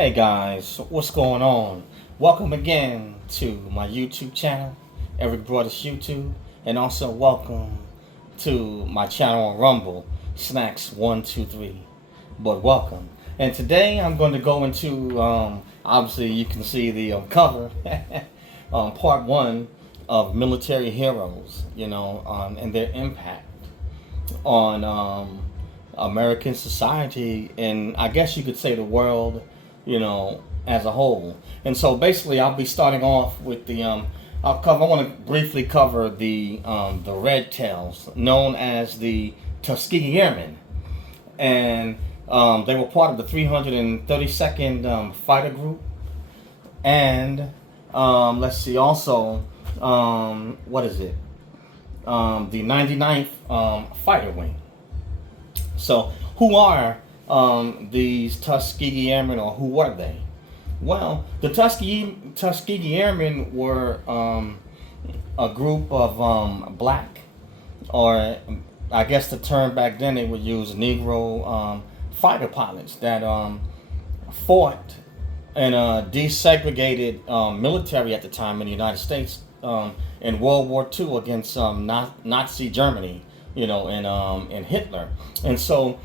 Hey guys, what's going on? Welcome again to my YouTube channel, Eric Brothers YouTube, and also welcome to my channel on Rumble, Snacks123. But welcome. And today I'm going to go into, obviously you can see the cover, part one of military heroes, and their impact on American society, and I guess you could say the world, as a whole. And so basically, I'll be starting off with the I want to briefly cover the Red Tails, known as the Tuskegee Airmen, and they were part of the 332nd Fighter Group, and let's see, also what is it? The 99th Fighter Wing. So, who are these Tuskegee Airmen, or who were they? Well, the Tuskegee Airmen were a group of black, or I guess the term back then they would use Negro fighter pilots that fought in a desegregated military at the time in the United States in World War II against Nazi Germany, and Hitler. And so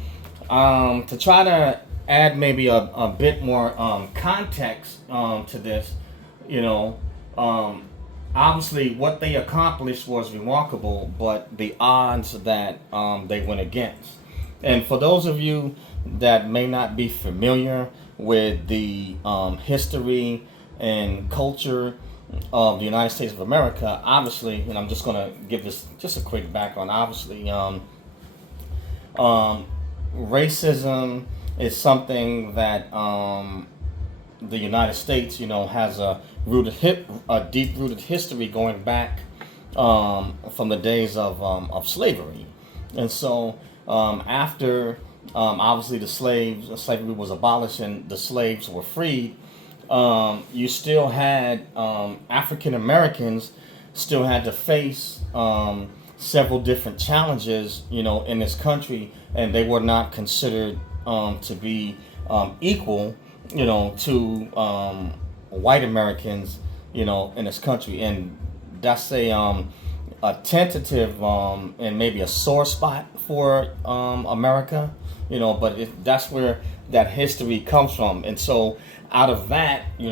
to try to add maybe a bit more context to this, obviously what they accomplished was remarkable, but the odds that they went against. And for those of you that may not be familiar with the history and culture of the United States of America, obviously, and I'm just going to give this just a quick background. Obviously, racism is something that the United States, has a deep-rooted history going back from the days of slavery. And so after obviously slavery was abolished and the slaves were freed, you still had African Americans still had to face several different challenges, in this country, and they were not considered to be equal, to white Americans, in this country. And that's a tentative and maybe a sore spot for America, but that's where that history comes from. And so out of that, you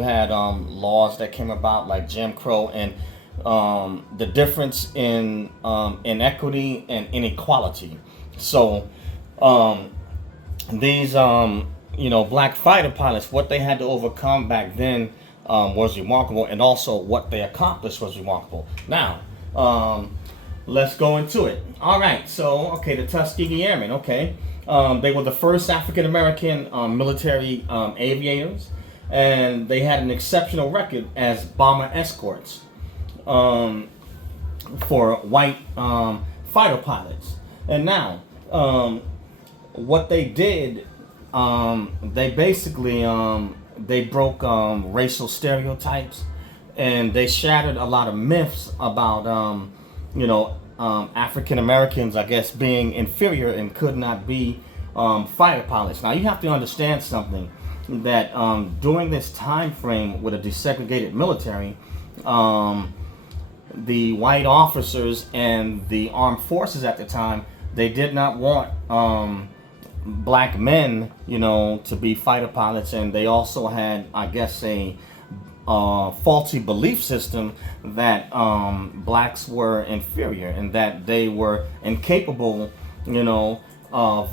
had laws that came about like Jim Crow, and the difference in inequity and inequality. So these black fighter pilots, what they had to overcome back then was remarkable, and also what they accomplished was remarkable. Now let's go into it. All right, so the Tuskegee Airmen. They were the first African American military aviators, and they had an exceptional record as bomber escorts for white fighter pilots. And now, what they did, they basically they broke racial stereotypes, and they shattered a lot of myths about African Americans, I guess, being inferior and could not be fighter pilots. Now you have to understand something, that during this time frame with a desegregated military, the white officers and the armed forces at the time, they did not want black men, to be fighter pilots, and they also had, I guess, a faulty belief system that blacks were inferior and that they were incapable, of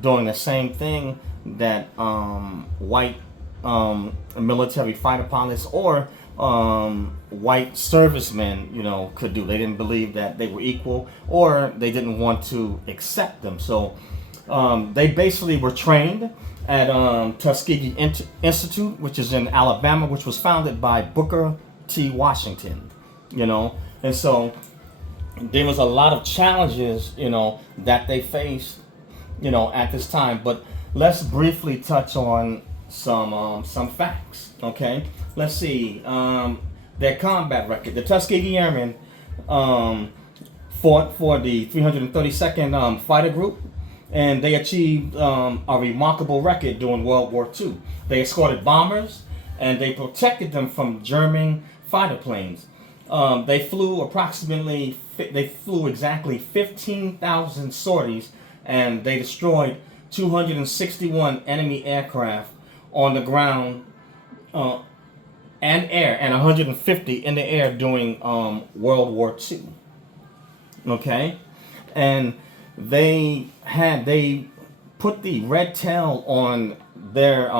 doing the same thing that white military fighter pilots or white servicemen, could do. They didn't believe that they were equal, or they didn't want to accept them. So they basically were trained at Tuskegee Institute, which is in Alabama, which was founded by Booker T. Washington, and so there was a lot of challenges, that they faced, at this time. But let's briefly touch on some facts. Let's see their combat record. The Tuskegee Airmen fought for the 332nd Fighter Group, and they achieved a remarkable record during World War II. They escorted bombers, and they protected them from German fighter planes. They flew exactly 15,000 sorties, and they destroyed 261 enemy aircraft on the ground and air, and 150 in the air during World War II. Okay, and they put the red tail on their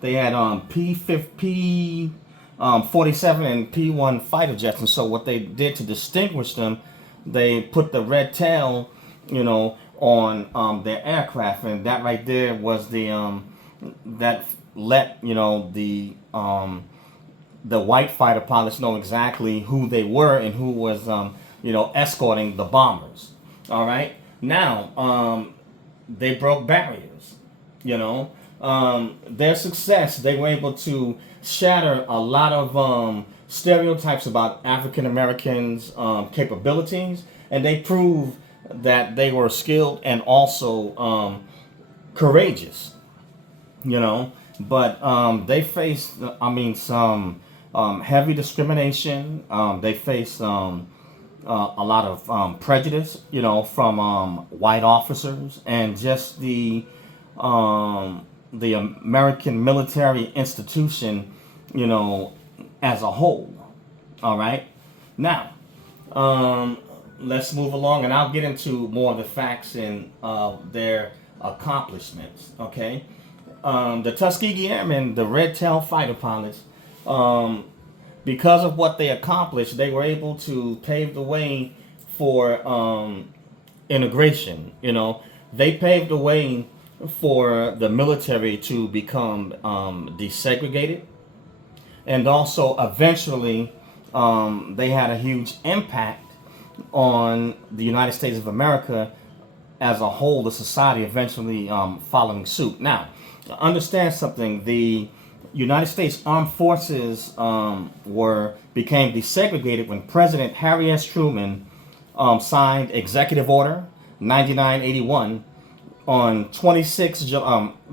They had P 47 and P1 fighter jets, and so what they did to distinguish them, they put the red tail, on their aircraft, and that right there was that let the white fighter pilots know exactly who they were and who was escorting the bombers. All right. Now they broke barriers. Their success, they were able to shatter a lot of stereotypes about African Americans' capabilities, and they proved that they were skilled and also courageous. But they faced, some heavy discrimination. They faced a lot of prejudice, from white officers, and just the American military institution, as a whole. All right. Now, let's move along, and I'll get into more of the facts and their accomplishments. Okay. The Tuskegee Airmen, the red tail fighter pilots, because of what they accomplished, they were able to pave the way for integration. They paved the way for the military to become desegregated, and also eventually they had a huge impact on the United States of America as a whole, the society eventually following suit. Now, understand something: the United States Armed Forces became desegregated when President Harry S. Truman signed Executive Order 9981 on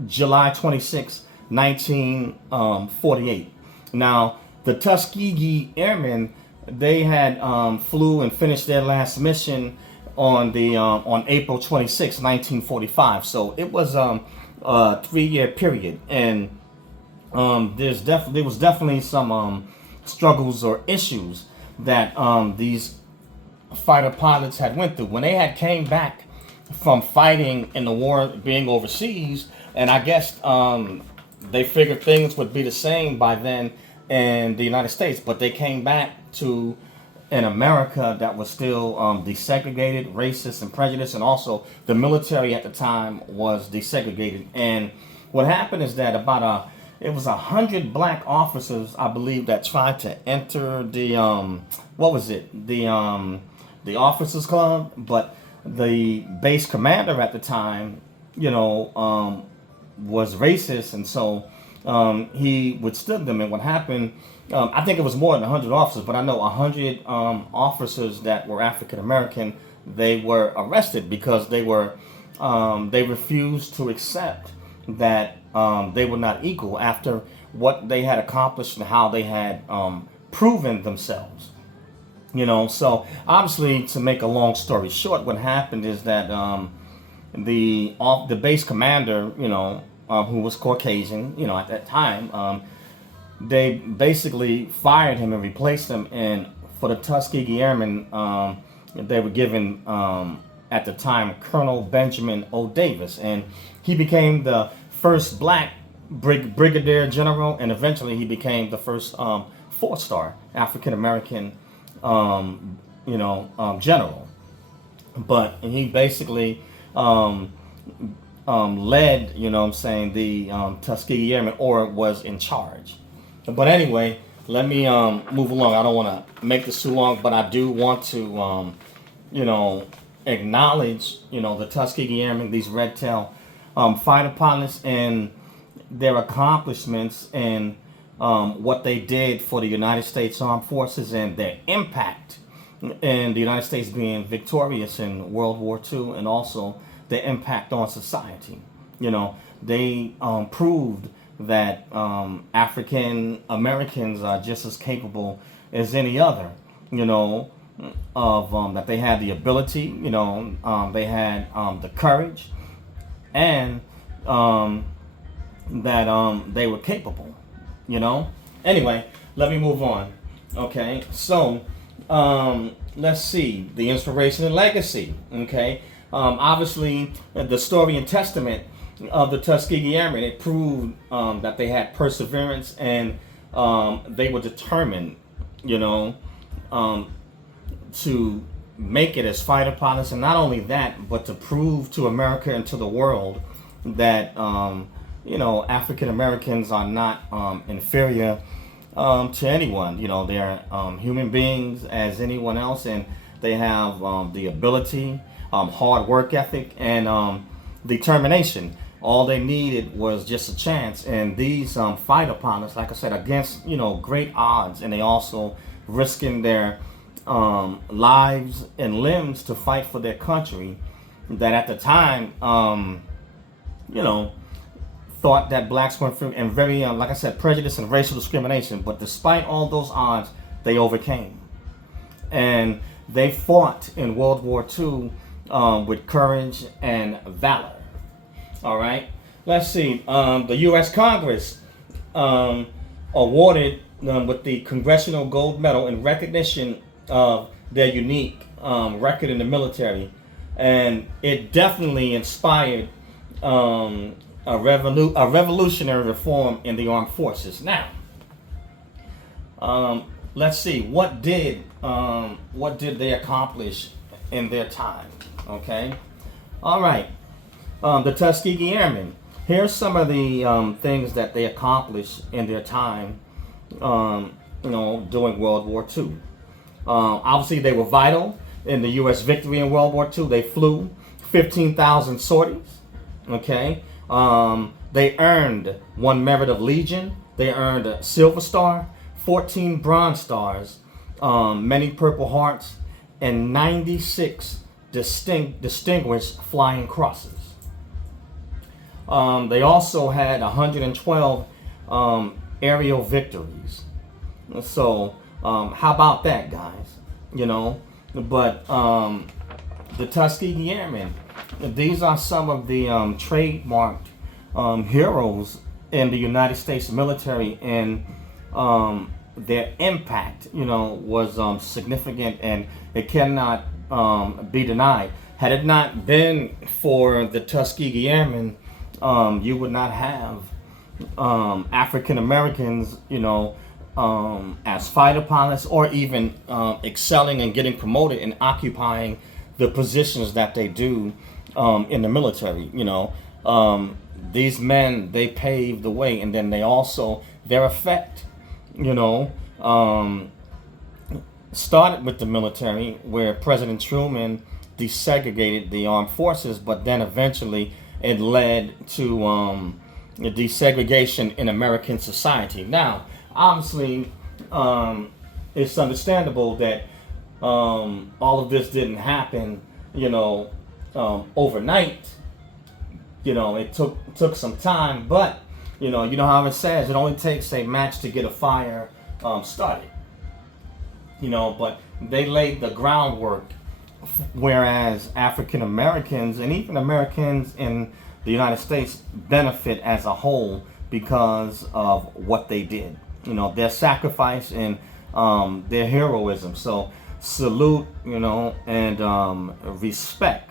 July 26, 1948. Now, the Tuskegee Airmen, they had flew and finished their last mission on April 26, 1945. So it was a 3-year period, and there was definitely some struggles or issues that these fighter pilots had went through when they had came back from fighting in the war, being overseas, and I guess they figured things would be the same by then in the United States, but they came back to an America that was still desegregated, racist, and prejudiced, and also the military at the time was desegregated. And what happened is that it was 100 black officers, I believe, that tried to enter the the officers club, but the base commander at the time, was racist, and so he withstood them. And what happened, I think it was more than 100 officers, but I know 100 officers that were African American, they were arrested because they refused to accept that they were not equal after what they had accomplished and how they had proven themselves. So obviously, to make a long story short, what happened is that the base commander, who was Caucasian, at that time, they basically fired him and replaced him. And for the Tuskegee Airmen, they were given at the time Colonel Benjamin O. Davis, and he became the first black brigadier general, and eventually he became the first 4-star African American general. But he basically led, the Tuskegee Airmen, or was in charge. But anyway, let me move along. I don't want to make this too long, but I do want to, acknowledge, the Tuskegee Airmen, these red tail fighter pilots, and their accomplishments, and what they did for the United States Armed Forces, and their impact and the United States being victorious in World War II, and also the impact on society. They proved that African Americans are just as capable as any other. You know, of that they had the ability. They had the courage, and that they were capable. You know. Anyway, let me move on. Okay, so let's see the inspiration and legacy. Okay, obviously the story and testament of the Tuskegee Airmen, it proved that they had perseverance, and they were determined, to make it as fighter pilots, and not only that, but to prove to America and to the world that African Americans are not inferior to anyone. They're human beings as anyone else, and they have the ability, hard work ethic, and determination. All they needed was just a chance, and these fighter pilots, like I said, against great odds, and they also risking their lives and limbs to fight for their country. That at the time, thought that blacks were free, and very, like I said, prejudice and racial discrimination. But despite all those odds, they overcame, and they fought in World War II with courage and valor. All right. Let's see. The U.S. Congress awarded them with the Congressional Gold Medal in recognition of their unique record in the military, and it definitely inspired a revolutionary reform in the armed forces. Now, let's see what did they accomplish in their time? Okay. All right. The Tuskegee Airmen. Here's some of the things that they accomplished in their time, during World War II. Obviously, they were vital in the U.S. victory in World War II. They flew 15,000 sorties. Okay. They earned 1 Merit of Legion. They earned a Silver Star, 14 Bronze Stars, many Purple Hearts, and 96 distinguished Flying Crosses. They also had 112 aerial victories. So how about that, guys? But the Tuskegee Airmen, these are some of the trademarked heroes in the United States military, and their impact, was significant, and it cannot be denied. Had it not been for the Tuskegee Airmen, you would not have African Americans, as fighter pilots, or even excelling and getting promoted and occupying the positions that they do in the military. These men, they paved the way, and then they also, their effect, started with the military, where President Truman desegregated the armed forces, but then eventually it led to desegregation in American society. Now, obviously, it's understandable that all of this didn't happen, overnight. It took some time, but you know how it says, it only takes a match to get a fire started. But they laid the groundwork, whereas African Americans and even Americans in the United States benefit as a whole because of what they did. Their sacrifice and their heroism. So salute, and respect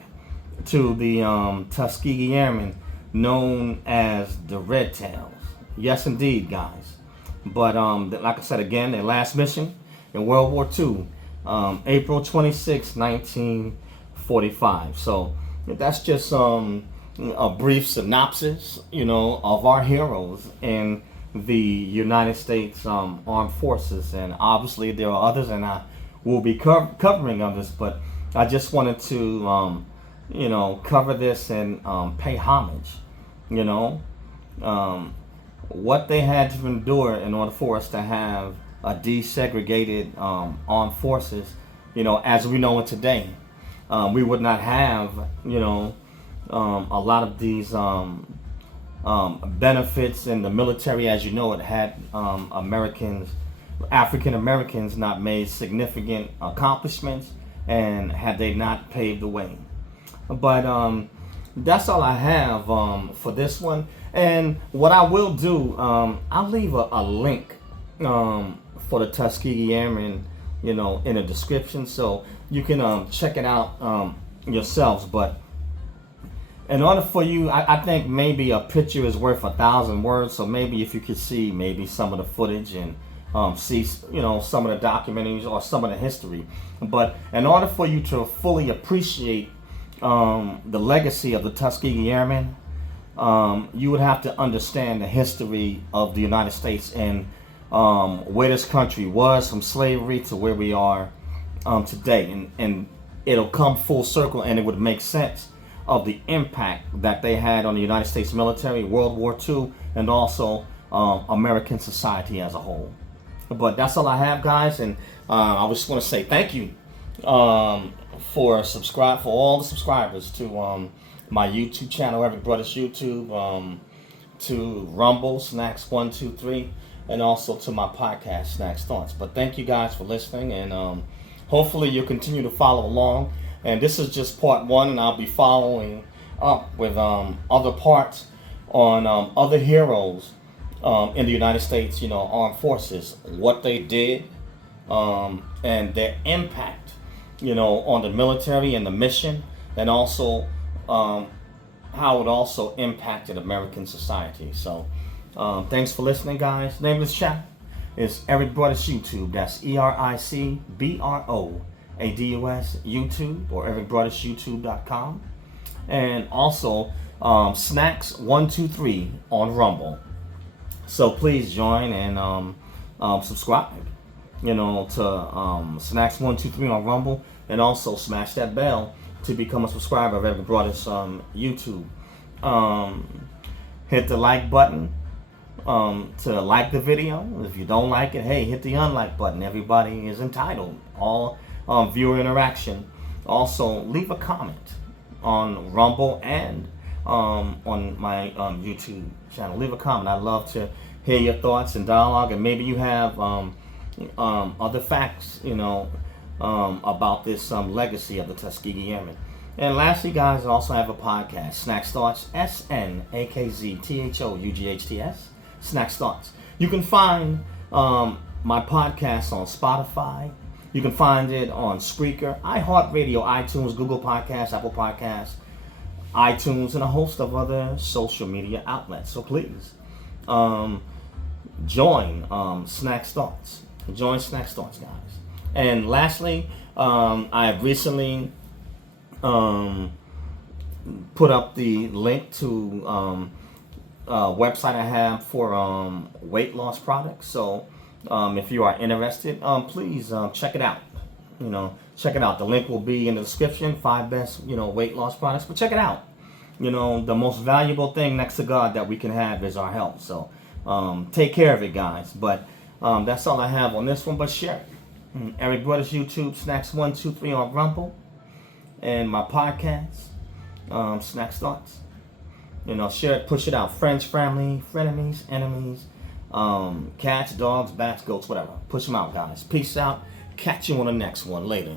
to the Tuskegee Airmen, known as the Red Tails. Yes, indeed, guys. But like I said again, their last mission in World War II, April 26, 1945. So that's just a brief synopsis, of our heroes in the United States Armed Forces. And obviously there are others, and I will be covering others, but I just wanted to, cover this and pay homage, what they had to endure in order for us to have a desegregated armed forces as we know it today. We would not have, a lot of these benefits in the military as you know it had African Americans not made significant accomplishments and had they not paved the way. But that's all I have for this one. And what I will do, I'll leave a link for the Tuskegee Airmen, in the description, so you can check it out yourselves. But in order for you, I think maybe a picture is worth 1,000 words. So maybe if you could see maybe some of the footage and see, some of the documentaries or some of the history. But in order for you to fully appreciate the legacy of the Tuskegee Airmen, you would have to understand the history of the United States and where this country was from slavery to where we are today. And it'll come full circle, and it would make sense of the impact that they had on the United States military, World War II, and also American society as a whole. But that's all I have, guys, and I just want to say thank you for all the subscribers to my YouTube channel, Eric Brothers YouTube, to Rumble Snacks 123, and also to my podcast Snacks Thoughts. But thank you guys for listening, and hopefully you'll continue to follow along. And this is just part one, and I'll be following up with other parts on other heroes in the United States, armed forces, what they did, and their impact, on the military and the mission, and also how it also impacted American society. So thanks for listening, guys. Name of this channel is Eric Brothers YouTube. That's EricBrothers YouTube, or ericbrothersyoutube.com. And also Snacks 123 on Rumble. So please join and subscribe, to Snacks 123 on Rumble, and also smash that bell to become a subscriber of Eric Brothers YouTube. Hit the like button to like the video. If you don't like it, hey, hit the unlike button. Everybody is entitled. All viewer interaction. Also, leave a comment on Rumble and on my YouTube channel. Leave a comment. I'd love to hear your thoughts and dialogue, and maybe you have other facts, about this legacy of the Tuskegee Airmen. And lastly, guys, I also have a podcast, Snacks Thoughts, SNAKZTHOUGHTS, Snacks Thoughts. You can find my podcast on Spotify. You can find it on Spreaker, iHeartRadio, iTunes, Google Podcasts, Apple Podcasts, iTunes, and a host of other social media outlets. So please join Snacks Thoughts. Join Snacks Thoughts, guys. And lastly, I have recently put up the link to a website I have for weight loss products. So if you are interested, please check it out. Check it out. The link will be in the description. 5 best, weight loss products. But check it out. The most valuable thing next to God that we can have is our health. So take care of it, guys. But that's all I have on this one. But share it. Eric Brothers YouTube, Snacks 123 on Rumble, and my podcast, Snacks Thoughts. Share it, push it out. Friends, family, frenemies, enemies, cats, dogs, bats, goats, whatever. Push them out, guys. Peace out. Catch you on the next one later.